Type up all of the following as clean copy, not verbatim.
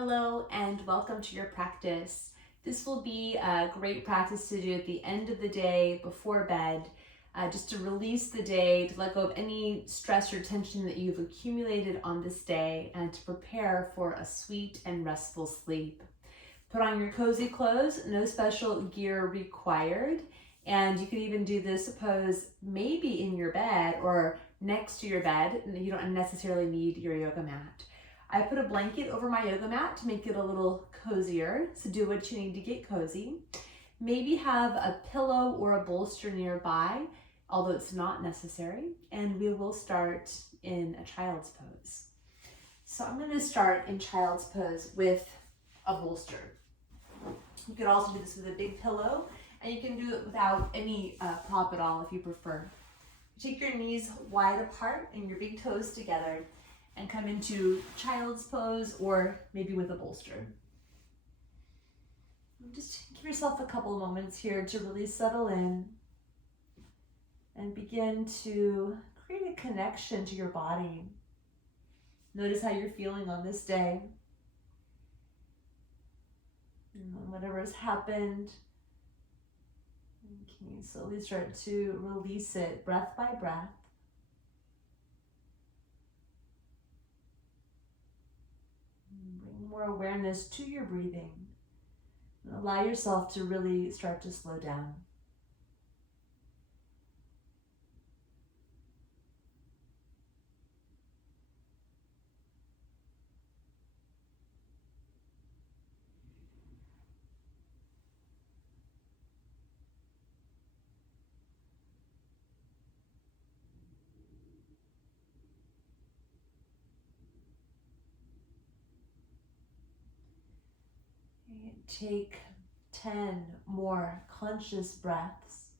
Hello and welcome to your practice. This will be a great practice to do at the end of the day before bed, just to release the day, to let go of any stress or tension that you've accumulated on this day, and to prepare for a sweet and restful sleep. Put on your cozy clothes, no special gear required, and you can even do this pose maybe in your bed or next to your bed. You don't necessarily need your yoga mat. I put a blanket over my yoga mat to make it a little cozier, so do what you need to get cozy. Maybe have a pillow or a bolster nearby, although it's not necessary, and we will start in a child's pose. So I'm going to start in child's pose with a bolster. You could also do this with a big pillow, and you can do it without any prop at all if you prefer. Take your knees wide apart and your big toes together, and come into child's pose or maybe with a bolster. Just give yourself a couple of moments here to really settle in and begin to create a connection to your body. Notice how you're feeling on this day. And whatever has happened, can you slowly start to release it breath by breath? Bring more awareness to your breathing and allow yourself to really start to slow down. Take 10 more conscious breaths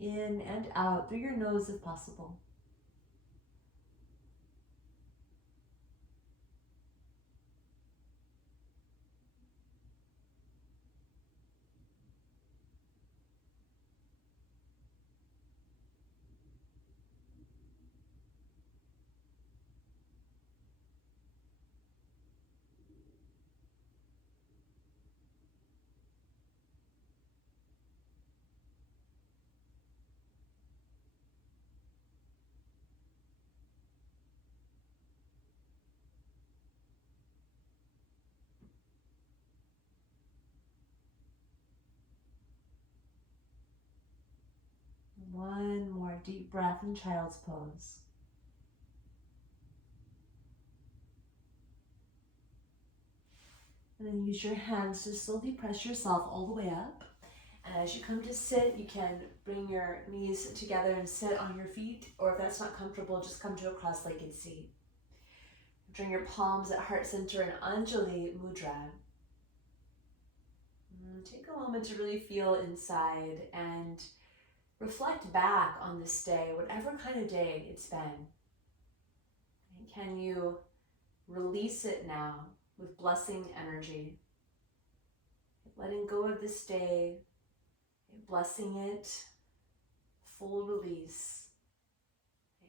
in and out through your nose if possible. One more deep breath in child's pose. And then use your hands to slowly press yourself all the way up. And as you come to sit, you can bring your knees together and sit on your feet, or if that's not comfortable, just come to a cross-legged seat. Bring your palms at heart center in Anjali Mudra. Take a moment to really feel inside and reflect back on this day, whatever kind of day it's been. And can you release it now with blessing energy? Letting go of this day, blessing it, full release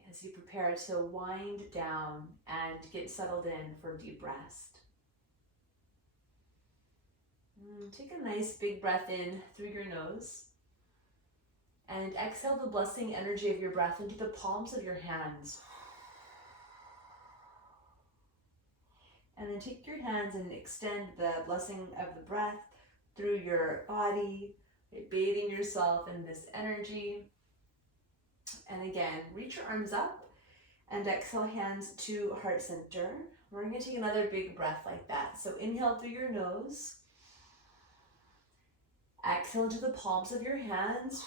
as you prepare to wind down and get settled in for deep rest. Take a nice big breath in through your nose. And exhale the blessing energy of your breath into the palms of your hands. And then take your hands and extend the blessing of the breath through your body, bathing yourself in this energy. And again, reach your arms up and exhale hands to heart center. We're going to take another big breath like that. So inhale through your nose. Exhale into the palms of your hands.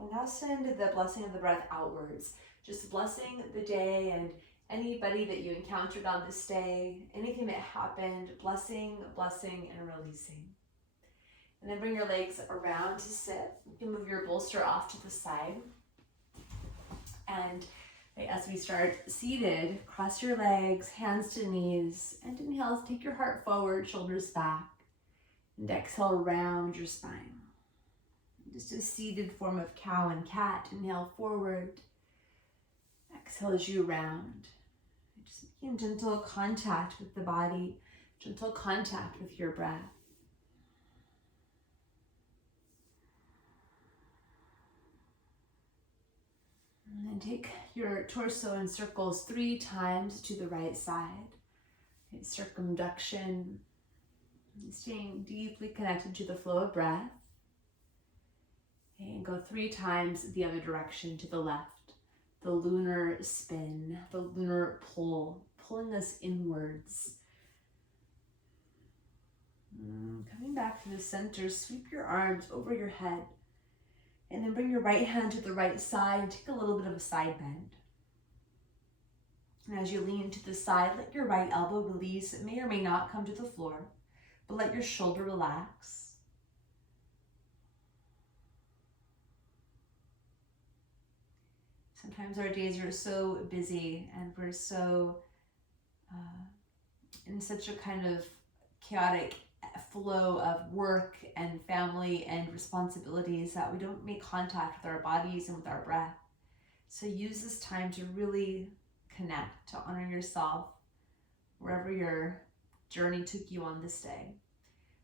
And now send the blessing of the breath outwards. Just blessing the day and anybody that you encountered on this day, anything that happened, blessing, blessing, and releasing. And then bring your legs around to sit. You can move your bolster off to the side. And as we start seated, cross your legs, hands to knees, and inhale, take your heart forward, shoulders back. And exhale, round your spine. Just a seated form of cow and cat. Inhale forward. Exhale as you round. Just making gentle contact with the body, gentle contact with your breath. And then take your torso in circles 3 times to the right side. Okay, circumduction, staying deeply connected to the flow of breath. Okay, and go 3 times the other direction to the left. The lunar spin, the lunar pull, pulling us inwards. Coming back to the center, sweep your arms over your head. And then bring your right hand to the right side and take a little bit of a side bend. And as you lean to the side, let your right elbow release. It may or may not come to the floor, but let your shoulder relax. Sometimes our days are so busy and we're so in such a kind of chaotic flow of work and family and responsibilities that we don't make contact with our bodies and with our breath. So use this time to really connect, to honor yourself wherever your journey took you on this day.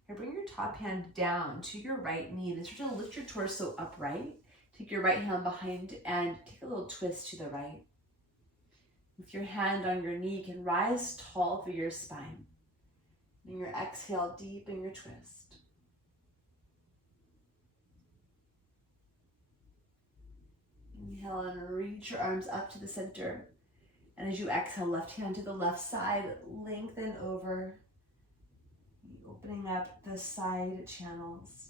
Now bring your top hand down to your right knee. Then start to lift your torso upright. Take your right hand behind and take a little twist to the right. With your hand on your knee, you can rise tall through your spine. And your exhale, deepen your twist. Inhale and reach your arms up to the center. And as you exhale, left hand to the left side, lengthen over, opening up the side channels.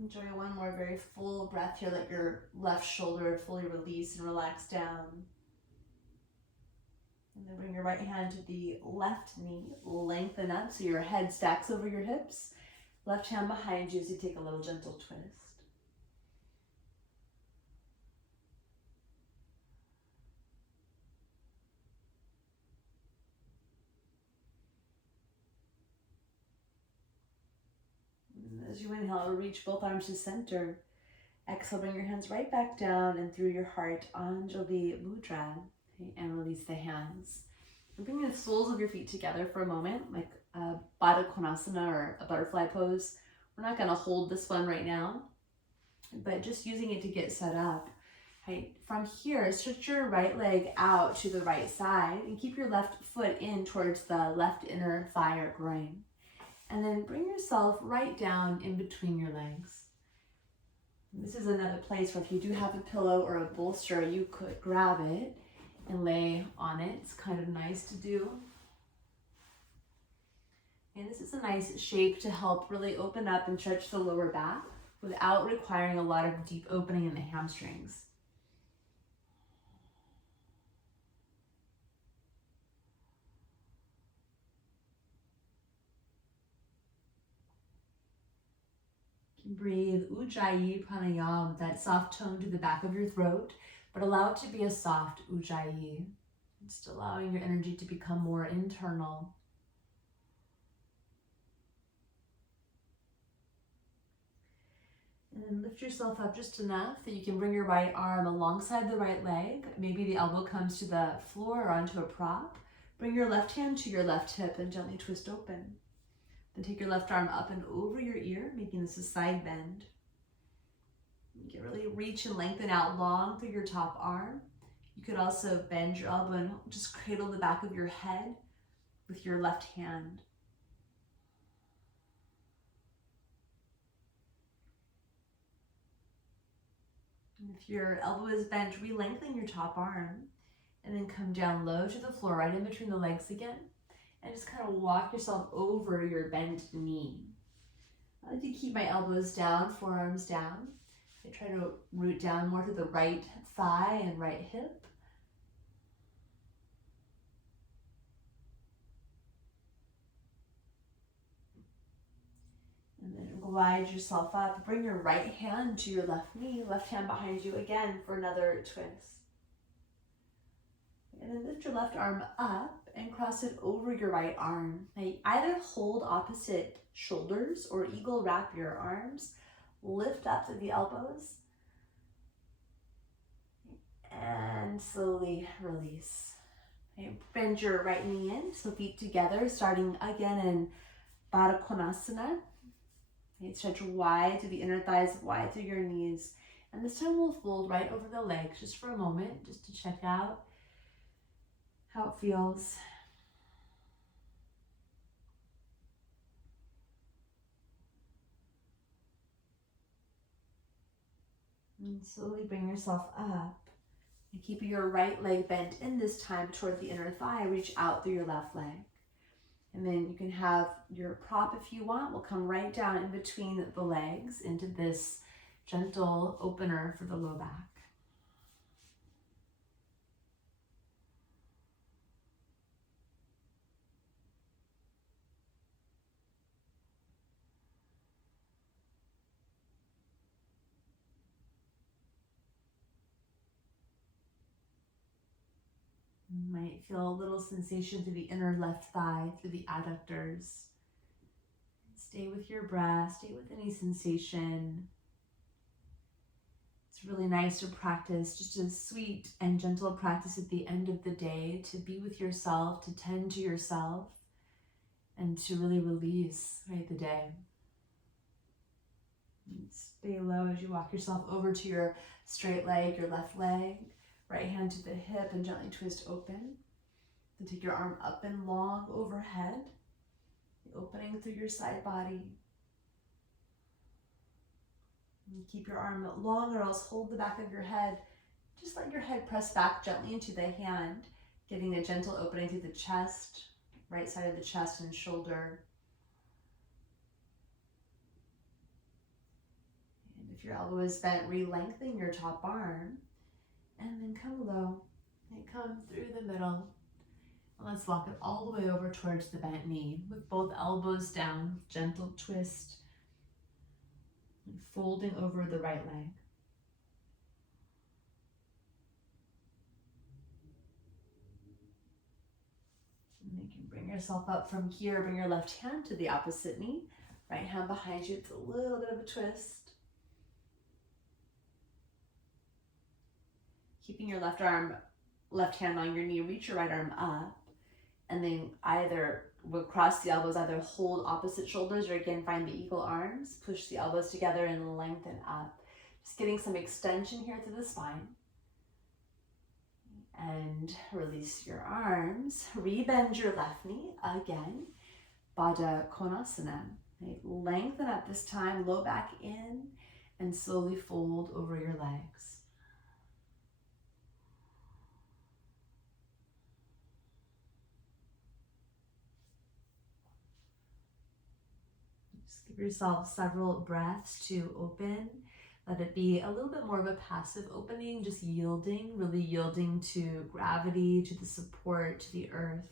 Enjoy one more very full breath here. Let your left shoulder fully release and relax down. And then bring your right hand to the left knee, lengthen up so your head stacks over your hips. Left hand behind you as you take a little gentle twist. As you inhale, reach both arms to center. Exhale, bring your hands right back down and through your heart, Anjali Mudra, and release the hands. And bring the soles of your feet together for a moment, like a Baddha Konasana or a butterfly pose. We're not going to hold this one right now, but just using it to get set up. Right. From here, stretch your right leg out to the right side and keep your left foot in towards the left inner thigh or groin. And then bring yourself right down in between your legs. This is another place where if you do have a pillow or a bolster, you could grab it and lay on it. It's kind of nice to do. And this is a nice shape to help really open up and stretch the lower back without requiring a lot of deep opening in the hamstrings. Breathe Ujjayi Pranayama, that soft tone to the back of your throat, but allow it to be a soft Ujjayi. Just allowing your energy to become more internal. And then lift yourself up just enough that you can bring your right arm alongside the right leg. Maybe the elbow comes to the floor or onto a prop. Bring your left hand to your left hip and gently twist open. Then take your left arm up and over your ear, making this a side bend. You can really reach and lengthen out long through your top arm. You could also bend your elbow and just cradle the back of your head with your left hand. And if your elbow is bent, re-lengthen your top arm and then come down low to the floor, right in between the legs again. And just kind of walk yourself over your bent knee. I like to keep my elbows down, forearms down. I try to root down more to the right thigh and right hip. And then glide yourself up. Bring your right hand to your left knee, left hand behind you again for another twist. And then lift your left arm up and cross it over your right arm. Now, either hold opposite shoulders or eagle wrap your arms. Lift up to the elbows and slowly release. Okay, bend your right knee in, so feet together, starting again in Baddha Konasana. Okay, stretch wide through the inner thighs, wide through your knees. And this time we'll fold right over the legs just for a moment, just to check out how it feels. And slowly bring yourself up. And keep your right leg bent in this time toward the inner thigh. Reach out through your left leg. And then you can have your prop if you want. We'll come right down in between the legs into this gentle opener for the low back. You might feel a little sensation through the inner left thigh, through the adductors. Stay with your breath, stay with any sensation. It's really nice to practice just a sweet and gentle practice at the end of the day, to be with yourself, to tend to yourself, and to really release, right, the day. And stay low as you walk yourself over to your straight leg, your left leg. Right hand to the hip and gently twist open. Then take your arm up and long overhead, the opening through your side body. And keep your arm long, or else hold the back of your head. Just let your head press back gently into the hand, getting a gentle opening through the chest, right side of the chest and shoulder. And if your elbow is bent, re-lengthen your top arm. And then come low and come through the middle. And let's walk it all the way over towards the bent knee with both elbows down, gentle twist, and folding over the right leg. And you can bring yourself up from here, bring your left hand to the opposite knee, right hand behind you. It's a little bit of a twist. Keeping your left hand on your knee, reach your right arm up, and then we'll cross the elbows, either hold opposite shoulders or again find the eagle arms, push the elbows together and lengthen up. Just getting some extension here through the spine. And release your arms, rebend your left knee again, Baddha Konasana. Right? Lengthen up this time, low back in, and slowly fold over your legs. Just give yourself several breaths to open. Let it be a little bit more of a passive opening, just yielding, really yielding to gravity, to the support, to the earth,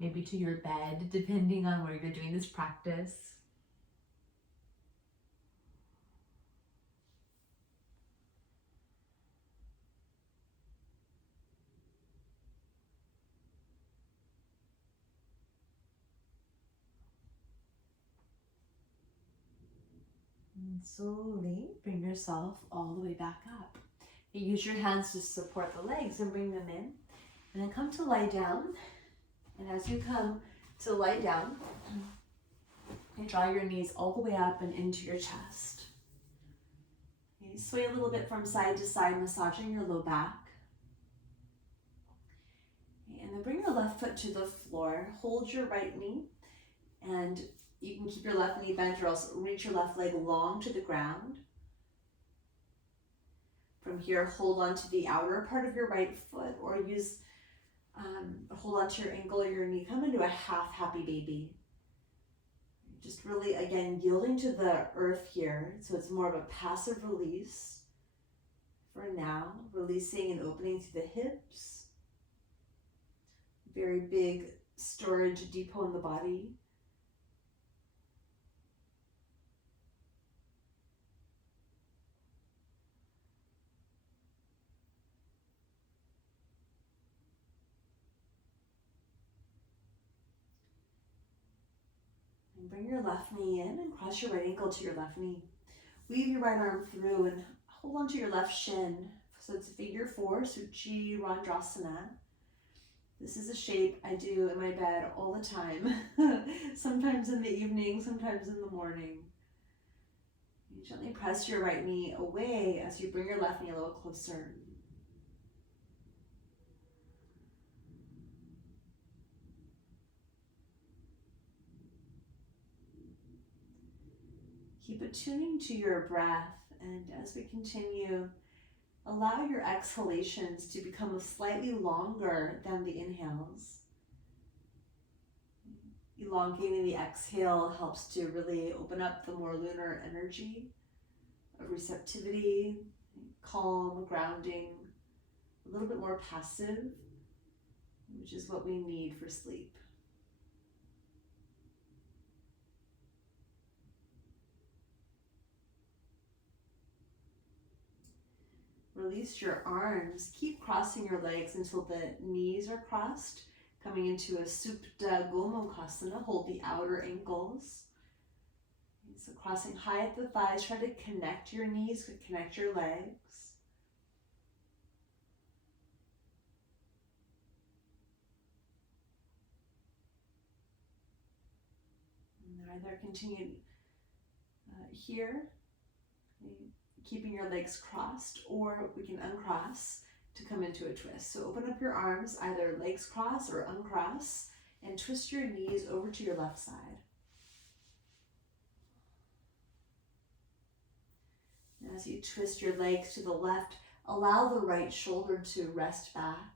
maybe to your bed, depending on where you're doing this practice. And slowly bring yourself all the way back up. You use your hands to support the legs and bring them in. And then come to lie down. And as you come to lie down, you draw your knees all the way up and into your chest. You sway a little bit from side to side, massaging your low back. And then bring your left foot to the floor. Hold your right knee, and you can keep your left knee bent or else reach your left leg long to the ground. From here, hold on to the outer part of your right foot, or use hold on to your ankle or your knee. Come into a half happy baby. Just really, again, yielding to the earth here. So it's more of a passive release for now. Releasing and opening through the hips. Very big storage depot in the body. And bring your left knee in and cross your right ankle to your left knee. Weave your right arm through and hold onto your left shin. So it's figure 4, Suchi-Randrasana. This is a shape I do in my bed all the time. Sometimes in the evening, sometimes in the morning. You gently press your right knee away as you bring your left knee a little closer. Keep attuning to your breath, and as we continue, allow your exhalations to become slightly longer than the inhales. Elongating the exhale helps to really open up the more lunar energy of receptivity, calm, grounding, a little bit more passive, which is what we need for sleep. Release your arms. Keep crossing your legs until the knees are crossed. Coming into a Supta Gomukhasana, hold the outer ankles. So crossing high at the thighs, try to connect your knees, connect your legs. And either continue here, keeping your legs crossed, or we can uncross to come into a twist. So open up your arms, either legs cross or uncross, and twist your knees over to your left side. And as you twist your legs to the left, allow the right shoulder to rest back.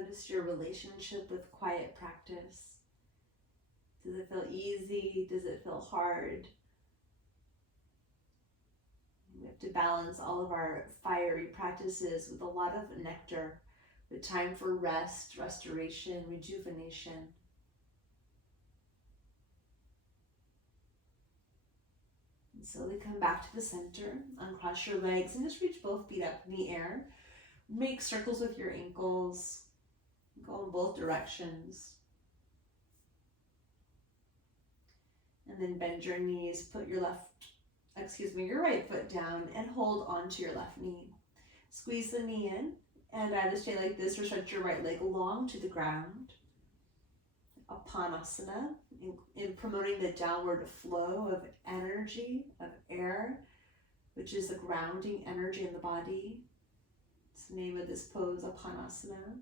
Notice your relationship with quiet practice. Does it feel easy? Does it feel hard? We have to balance all of our fiery practices with a lot of nectar, with time for rest, restoration, rejuvenation. And slowly come back to the center, uncross your legs, and just reach both feet up in the air. Make circles with your ankles. Go in both directions. And then bend your knees, put your right foot down and hold onto your left knee. Squeeze the knee in and either stay like this or stretch your right leg long to the ground. Apanasana, in promoting the downward flow of energy, of air, which is the grounding energy in the body. It's the name of this pose, Apanasana.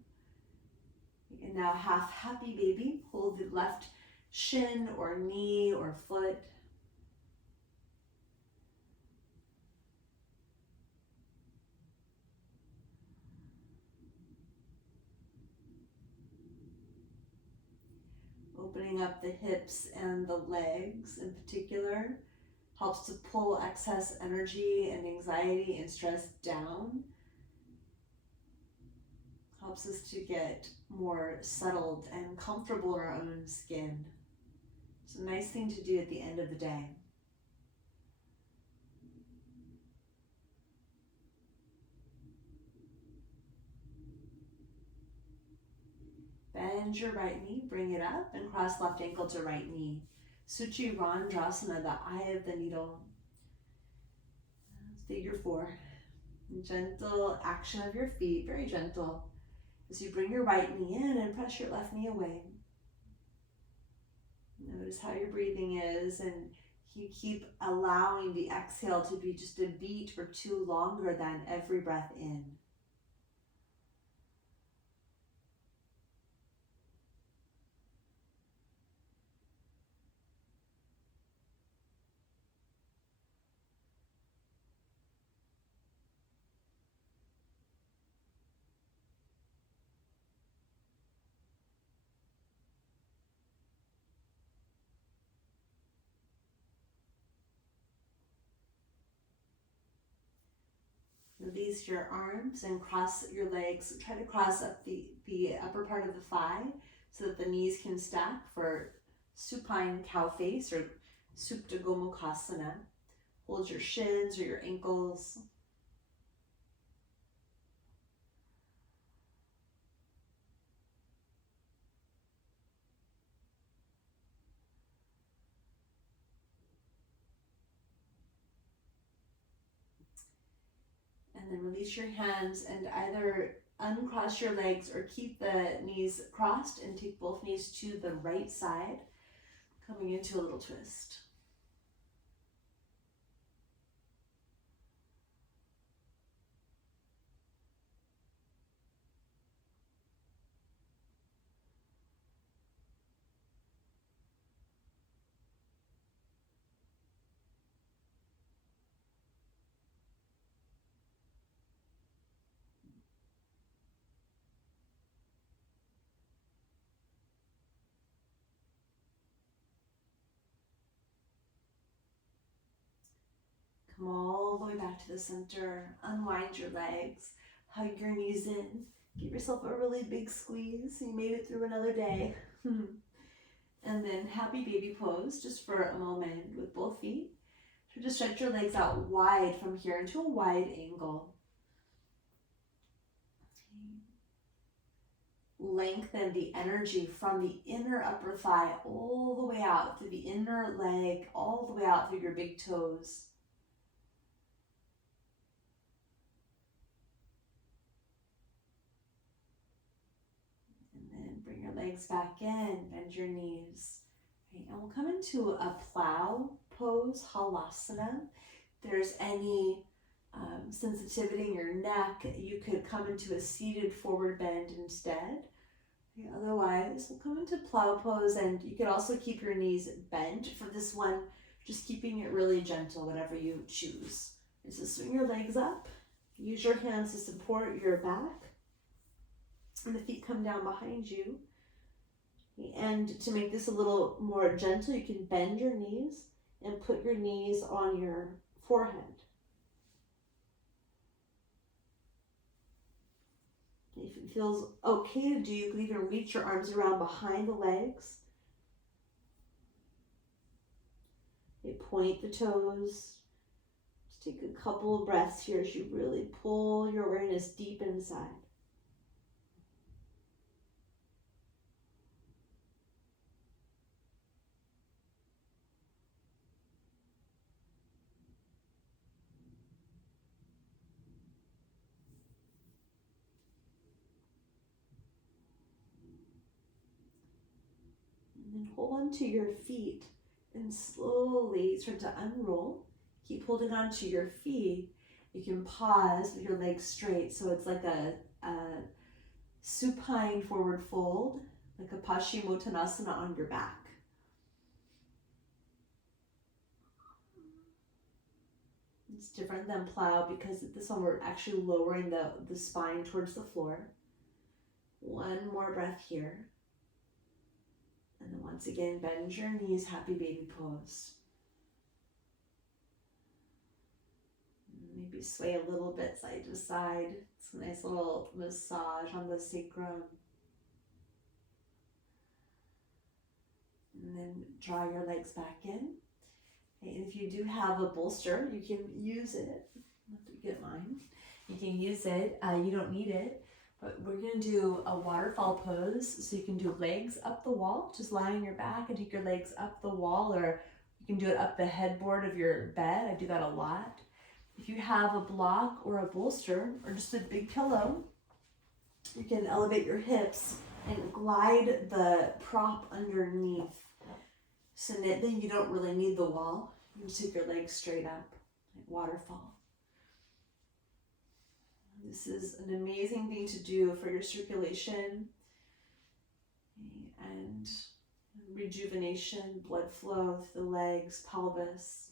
And now half happy baby, hold the left shin or knee or foot. Opening up the hips and the legs in particular helps to pull excess energy and anxiety and stress down. Helps us to get more settled and comfortable in our own skin. It's a nice thing to do at the end of the day. Bend your right knee, bring it up, and cross left ankle to right knee. Suchi-Randrasana, the eye of the needle. Figure 4. Gentle action of your feet, very gentle. As you bring your right knee in and press your left knee away. Notice how your breathing is, and you keep allowing the exhale to be just a beat or two longer than every breath in. Release your arms and cross your legs. Try to cross up the upper part of the thigh so that the knees can stack for supine cow face or Supta Gomukhasana. Hold your shins or your ankles. And then release your hands and either uncross your legs or keep the knees crossed and take both knees to the right side, coming into a little twist. Come all the way back to the center. Unwind your legs. Hug your knees in. Give yourself a really big squeeze. You made it through another day. And then happy baby pose just for a moment with both feet. So just stretch your legs out wide from here into a wide angle. Lengthen the energy from the inner upper thigh all the way out through the inner leg, all the way out through your big toes. Bring your legs back in, bend your knees. Okay, and we'll come into a plow pose, halasana. If there's any sensitivity in your neck, you could come into a seated forward bend instead. Okay, otherwise, we'll come into plow pose, and you could also keep your knees bent for this one, just keeping it really gentle, whatever you choose. So swing your legs up, use your hands to support your back. And the feet come down behind you. And to make this a little more gentle, you can bend your knees and put your knees on your forehead. If it feels okay to do, you can even reach your arms around behind the legs. You point the toes. Just take a couple of breaths here as you really pull your awareness deep inside. And hold on to your feet and slowly start to unroll. Keep holding on to your feet. You can pause with your legs straight, so it's like a supine forward fold, like a Paschimottanasana on your back. It's different than plow because this one we're actually lowering the spine towards the floor. One more breath here. And then once again, bend your knees, happy baby pose. Maybe sway a little bit side to side. It's a nice little massage on the sacrum. And then draw your legs back in. Okay, and if you do have a bolster, you can use it. I'll have to get mine. You can use it. You don't need it. But we're going to do a waterfall pose. So you can do legs up the wall. Just lie on your back and take your legs up the wall, or you can do it up the headboard of your bed. I do that a lot. If you have a block or a bolster or just a big pillow, you can elevate your hips and glide the prop underneath. So then you don't really need the wall. You can just take your legs straight up, like waterfall. This is an amazing thing to do for your circulation and rejuvenation, blood flow through the legs, pelvis.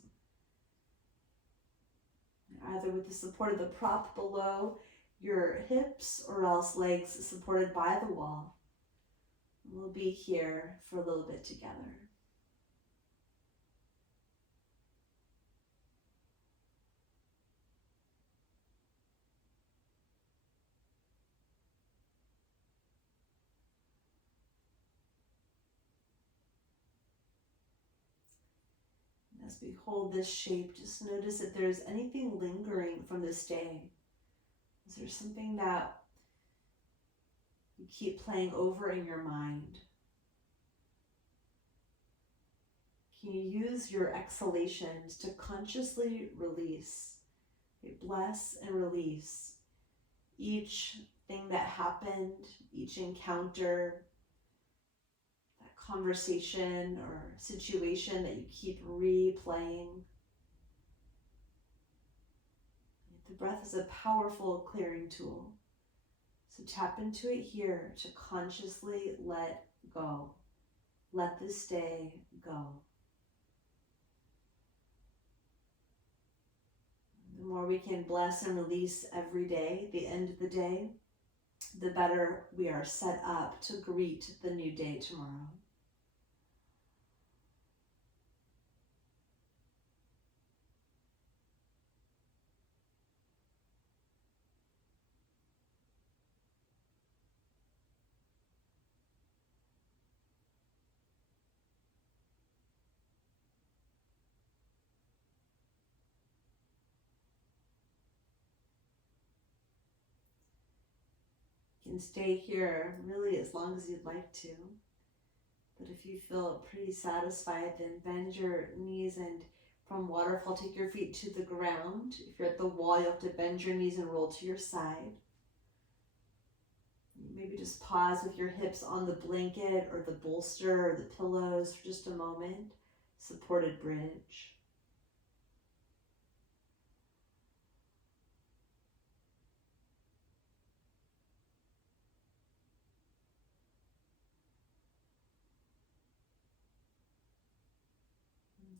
Either with the support of the prop below your hips or else legs supported by the wall. We'll be here for a little bit together. As we hold this shape, just notice if there's anything lingering from this day. Is there something that you keep playing over in your mind? Can you use your exhalations to consciously release, bless and release each thing that happened, each encounter, that conversation or situation that you keep replaying? The breath is a powerful clearing tool. So tap into it here to consciously let go. Let this day go. The more we can bless and release every day, the end of the day, the better we are set up to greet the new day tomorrow. You can stay here really as long as you'd like to. But if you feel pretty satisfied, then bend your knees and from waterfall, take your feet to the ground. If you're at the wall, you have to bend your knees and roll to your side. Maybe just pause with your hips on the blanket or the bolster or the pillows for just a moment. Supported bridge.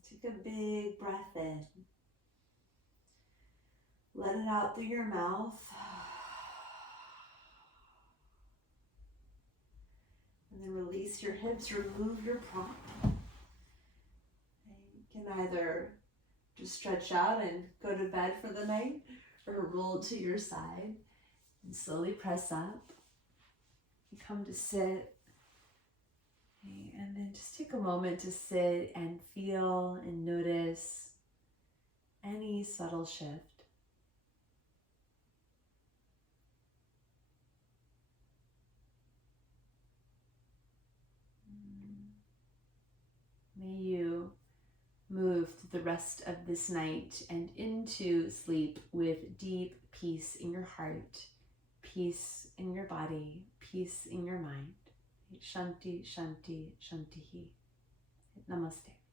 Take a big breath in. Let it out through your mouth. And then release your hips, remove your prop. And you can either just stretch out and go to bed for the night or roll to your side and slowly press up. You come to sit. And then just take a moment to sit and feel and notice any subtle shift. May you move through the rest of this night and into sleep with deep peace in your heart, peace in your body, peace in your mind. Shanti, Shanti, Shanti. Namaste.